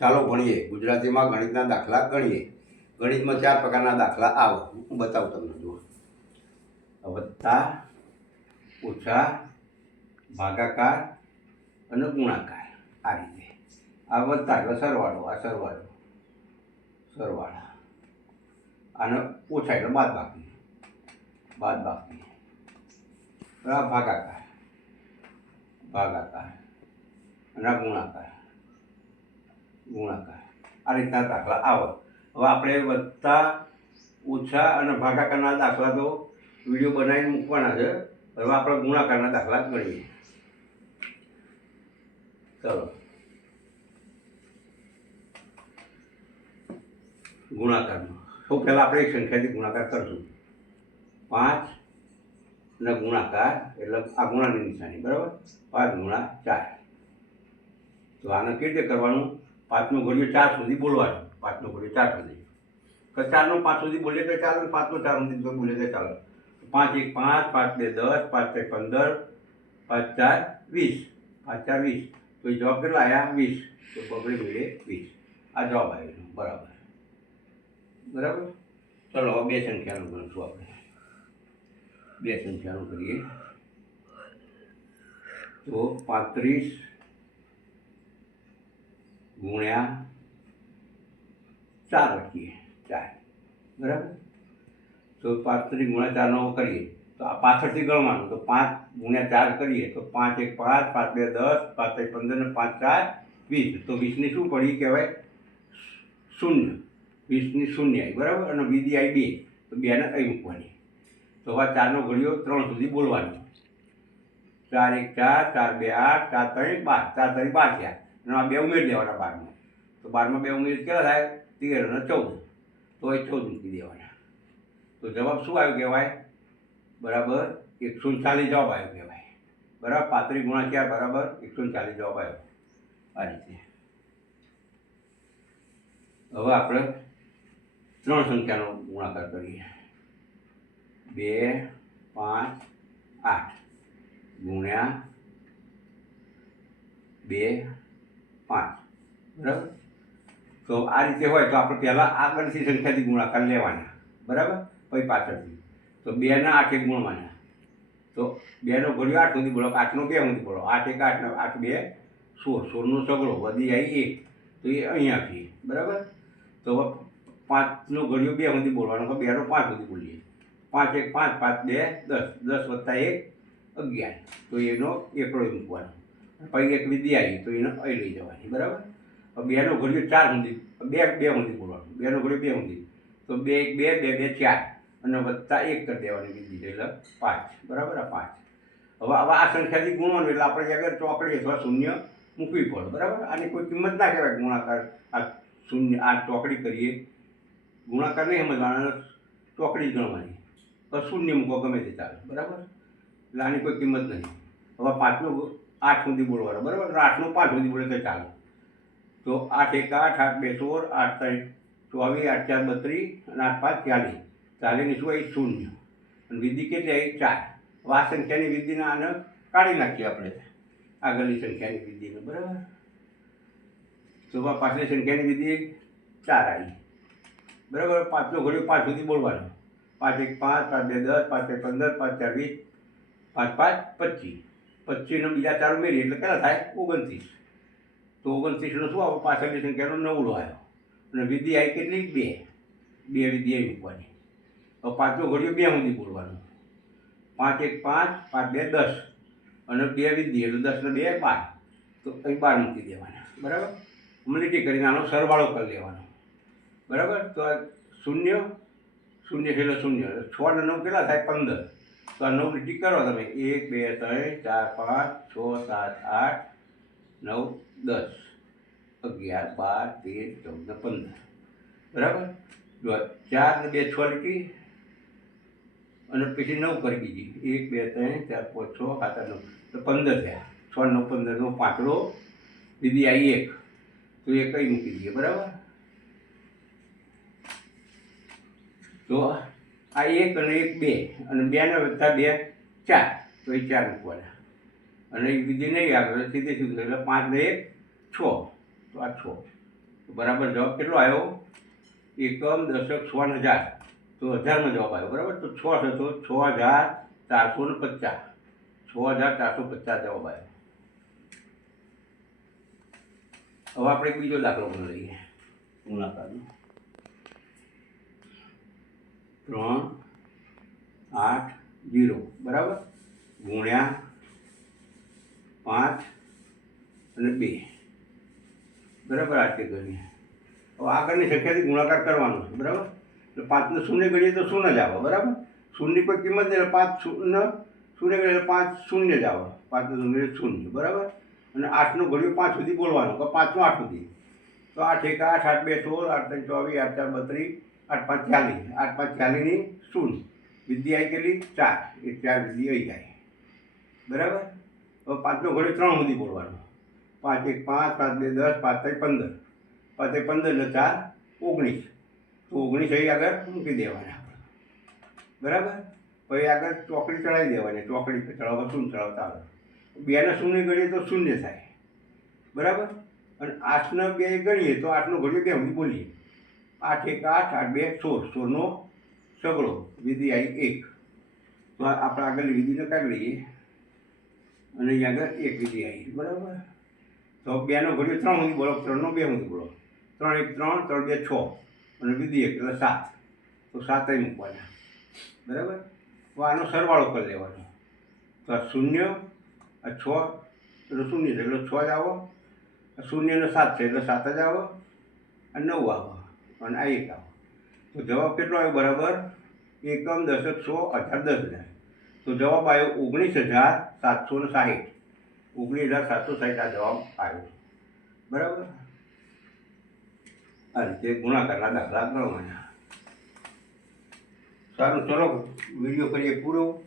ચાલો ભણીએ. ગુજરાતીમાં ગણિતના દાખલા ગણીએ. ગણિતમાં ચાર પ્રકારના દાખલા આવે. હું બતાવું તમને, જુઓ. વત્તા ઓછા, ભાગાકાર અને ગુણાકાર. આ રીતે. આ વત્તા એટલે સરવાળો. આ સરવાળો. સરવાળા. અને ઓછા એટલે બાદ બાકી. બાદ બાકી. આ ભાગાકાર. ભાગાકાર. અને ગુણાકાર. ગુણાકાર. આ રીતના દાખલા આવે. હવે આપણે વધતા ઓછા અને ભાગાકારના દાખલા તો વીડિયો બનાવીને મૂકવાના છે. હવે આપણે ગુણાકારના દાખલા ગણીએ. ચલો. ગુણાકારમાં સૌ પહેલાં આપણે એક સંખ્યાથી ગુણાકાર કરશું. પાંચ અને ગુણાકાર એટલે આ ગુણાની નિશાની, બરાબર? પાંચ ગુણા ચાર. તો આને કેવી રીતે કરવાનું? પાંચનો ઘડિયો ચાર સુધી બોલવાનું પાંચનો ઘડિયો ચાર સુધી. તો ચારનો પાંચ સુધી બોલીએ તો ચાલે પાંચનો ચાર સુધી તો બોલીએ તો ચાલે. પાંચ એક પાંચ પાંચ બે દસ, પાંચ બે પંદર, પાંચ ચાર વીસ. પાંચ ચાર વીસ. તો એ જવાબ કેટલા આવ્યા? વીસ. તો બગડે મળે વીસ. આ જવાબ આવ્યો બરાબર. બરાબર? ચલો, હવે બે સંખ્યાનું ગણશું આપણે. બે સંખ્યાનું કરીએ. તો પાંત્રીસ ગુણ્યા ચાર લખીએ ચાર. બરાબર? તો પાંત્રીસ ગુણ્યા ચારનો કરીએ, તો આ પાછળથી ગણવાનું, તો પાંચ ગુણ્યા ચાર કરીએ, તો પાંચ એક પાંચ પાંચ બે દસ, પાંચ એક પંદર ને પાંચ ચાર, વીસ. તો વીસની શું પડી કહેવાય? શૂન્ય. વીસની શૂન્ય આવી, બરાબર? અને બીજી આવી બે. તો બેને અહીં મૂકવાની. તો હવે ચારનો ઘડીઓ ત્રણ સુધી બોલવાનો. ચાર એક ચાર ચાર બે આઠ, ચાર ત્રણ બાર. ચાર ત્રણ બાર થયા. અને આ બે ઉમેરી દેવાના બારમાં. તો બારમાં બે ઉમેરી કેટલા થાય? તેર અને ચૌદ. તો એ ચૌદ મૂકી દેવાના. તો જવાબ શું આવ્યો કહેવાય? બરાબર, એકસો ચાલીસ જવાબ આવ્યો કહેવાય. બરાબર, પાંત્રીસ ગુણા બરાબર, એકસો ચાલીસ જવાબ આવ્યો. આ રીતે. હવે આપણે ત્રણ સંખ્યાનો ગુણાકાર કરીએ. બે, પાંચ, આઠ. ગુણ્યા બે પાંચ. બરાબર? તો આ રીતે હોય તો આપણે પહેલાં આગળથી સંખ્યાથી ગુણાકાર લેવાના. બરાબર? પછી પાછળથી. તો બેના આઠે ગુણવાના. તો બેનો ઘડિયો આઠ સુધી બોલો. આઠનો બે સુધી બોલો. આઠ એક આઠ આઠ બે સોળ. સોળનો સગડો. વધી આવી એક. તો એ અહીંયા આપીએ બરાબર? તો પાંચનો ઘડિયો બે સુધી બોલવાનો. તો બેનો પાંચ સુધી બોલીએ. પાંચ એક પાંચ પાંચ બે, દસ. દસ વત્તા એક અગિયાર. તો એનો એકડો મૂકવાનો. પછી એક વિધિ આવી, તો એને અહીં લઈ જવાની, બરાબર? બેનો ઘડિયો ચાર મંદિર બે બે સુધી બોલવાનું, બેનો ઘડિયો બે સુધી. તો બે એક, બે બે બે, ચાર, અને વત્તા એક કરી દેવાની વિધિ એટલે પાંચ, બરાબર? આ પાંચ. હવે હવે આ સંખ્યાથી ગુણવાનું, એટલે આપણે આગળ ચોકડી અથવા શૂન્ય મૂકવી પડે, બરાબર? આની કોઈ કિંમત ના કહેવાય ગુણાકાર, આ શૂન્ય, આ ચોકડી કરીએ. ગુણાકાર નહીં સમજવાના ચોકડી ગણવાની. શૂન્ય મૂકો, ગમે તે ચાલે, બરાબર? એટલે આની કોઈ કિંમત નહીં. હવે પાંચનો આઠ સુધી બોલવાનો, બરાબર? આઠનું પાંચ સુધી બોલે તો ચાલે. તો આઠ એક આઠ આઠ બે સોળ આઠ ત્રણ ચોવીસ, આઠ ચાર બત્રીસ અને આઠ પાંચ ચાલીસ. ચાલીસની શું? આવી શૂન્ય. અને વિધિ કેટલી? આવી ચાર. હવે સંખ્યાની વિધિના આને કાઢી નાખીએ આપણે. આગળની સંખ્યાની વિધિને, બરાબર? તો પાછલી સંખ્યાની વિધિ ચાર આવી. બરાબર? પાંચનો ઘડ્યો પાંચ સુધી બોલવાનો. પાંચ એક પાંચ પાંચ બે દસ, પાંચ બે પંદર, પાંચ ચાર વીસ, પાંચ પાંચ પચીસ. પચીસનો બીજા ચાર ઉમેરીએ એટલે કેટલા થાય ઓગણત્રીસ. તો ઓગણત્રીસનો શું આવે? પાછળની સંખ્યાનો નવડો આવ્યો. અને વિધિ આવી કેટલી? બે. બે વિધિ આવી મૂકવાની. હવે પાંચો ઘડિયો બે સુધી બોલવાનું. પાંચ એક પાંચ પાંચ બે દસ. અને બે વિધિ એટલે દસને બે બાર. તો અહીં બાર મૂકી દેવાના. બરાબર? મલ્ટી કરીને આનો સરવાળો કરી લેવાનો. બરાબર? તો શૂન્ય શૂન્ય એટલે શૂન્ય. છ ને નવ કેટલા થાય? પંદર. તો આ નવ લીટી કરો તમે. એક, બે, ત્રણ, ચાર, પાંચ, છ, સાત, આઠ, નવ, દસ, અગિયાર, બાર, તેર, ચૌદ પંદર. બરાબર? જો ચાર ને બે છ લીટી અને પછી નવ કરી દીધી. એક, બે, ત્રણ, ચાર, પાંચ, છ, સાત, આઠ, નવ. તો પંદર થયા. છ, નવ પંદરનો પાંચડો દીધી આ એક. તો એ કઈ મૂકી દઈએ. બરાબર? તો આ એક અને એક બે. અને બેને વત્તા બે, ચાર. તો એ ચાર મૂકવાના અને એ બીજી નહીં આવે સીધે સીધું એટલે પાંચ ને એક છ. તો આ છ. બરાબર જવાબ કેટલો આવ્યો? એકમ દશક સો ને હજાર. તો હજારનો જવાબ આવ્યો. બરાબર? તો છ છે તો છ હજાર ચારસો ને પચાસ. છ હજાર ચારસો પચાસ જવાબ આવ્યો. હવે આપણે એક બીજો દાખલો પણ લઈએ. ગુણાકારનો ત્રણ, આઠ જીરો બરાબર? ગુણ્યા પાંચ અને બે. બરાબર આ રીતે ગણીએ હવે આગળની સંખ્યાથી ગુણાકાર કરવાનો છે. બરાબર? એટલે પાંચને શૂન્ય ગણીએ તો શૂન્ય જ આવે. બરાબર? શૂન્યની કોઈ કિંમત નહીં, એટલે પાંચ શૂન્ય શૂન્ય ગણીએ એટલે પાંચ શૂન્ય જ આવે. પાંચને શૂન્ય શૂન્ય. બરાબર? અને આઠનો ઘડ્યો પાંચ સુધી બોલવાનો. કે આઠ સુધી. તો આઠ એક, આઠ આઠ બે, સોળ, આઠ, ત્રણ, ચોવીસ, આઠ, ચાર, બત્રીસ આઠ પાંચ ચાલીસ. આઠ પાંચ ચાલીસની શૂન્ય. વિદ્યા આવી ગયેલી ચાર. એ ચાર વિધિ આવી જાય. બરાબર? હવે પાંચનો ઘડે ત્રણ સુધી બોલવાનો. પાંચ એક પાંચ પાંચ બે દસ, પાંચ ત્રણ પંદર. પાંચ એક પંદર એટલે ચાર, ઓગણીસ. તો ઓગણીસ અહીં આગળ મૂકી દેવાના બરાબર? પછી આગળ ચોકડી ચડાવી દેવાની. ચોકડી પર ચડાવવા શૂન્ય ચડાવતા આવે. બેને શૂન્ય ગણીએ તો શૂન્ય થાય. બરાબર? અને આઠને બે ગણીએ તો આઠનો ઘડીએ બે સુધી બોલીએ. આઠ એક આઠ આઠ બે સોળ સોળનો સગડો, વિધિ આવી એક. તો આપણે આગળની વિધિને કાઢી લઈએ. અને અહીં આગળ એક વિધિ આવી બરાબર? તો બેનો ઘડ્યો ત્રણ સુધી બોલો. ત્રણનો બે સુધી બોલો. ત્રણ એક ત્રણ ત્રણ બે છ. અને વિધિ એક, એટલે સાત. તો સાત મૂકવાના. બરાબર? તો આનો સરવાળો કરી લેવાનો. તો આ શૂન્ય, આ છ, એટલે શૂન્ય છે. એટલે છ જ આવો. શૂન્ય ને સાત છે, એટલે સાત જ આવો. અને નવ આવો. અને આ એકમ તો જવાબ કેટલો આવ્યો? બરાબર? એકમ દશક સો અઢાર દસ હજાર તો જવાબ આવ્યો ઓગણીસ હજાર સાતસો ને સાહીઠ. ઓગણીસ હજાર સાતસો સાહીઠ આ જવાબ આવ્યો. બરાબર? આ રીતે ગુણાકારના દાખલા ગણવાના. સારું, ચલો, વીડિયો કરીએ પૂરો.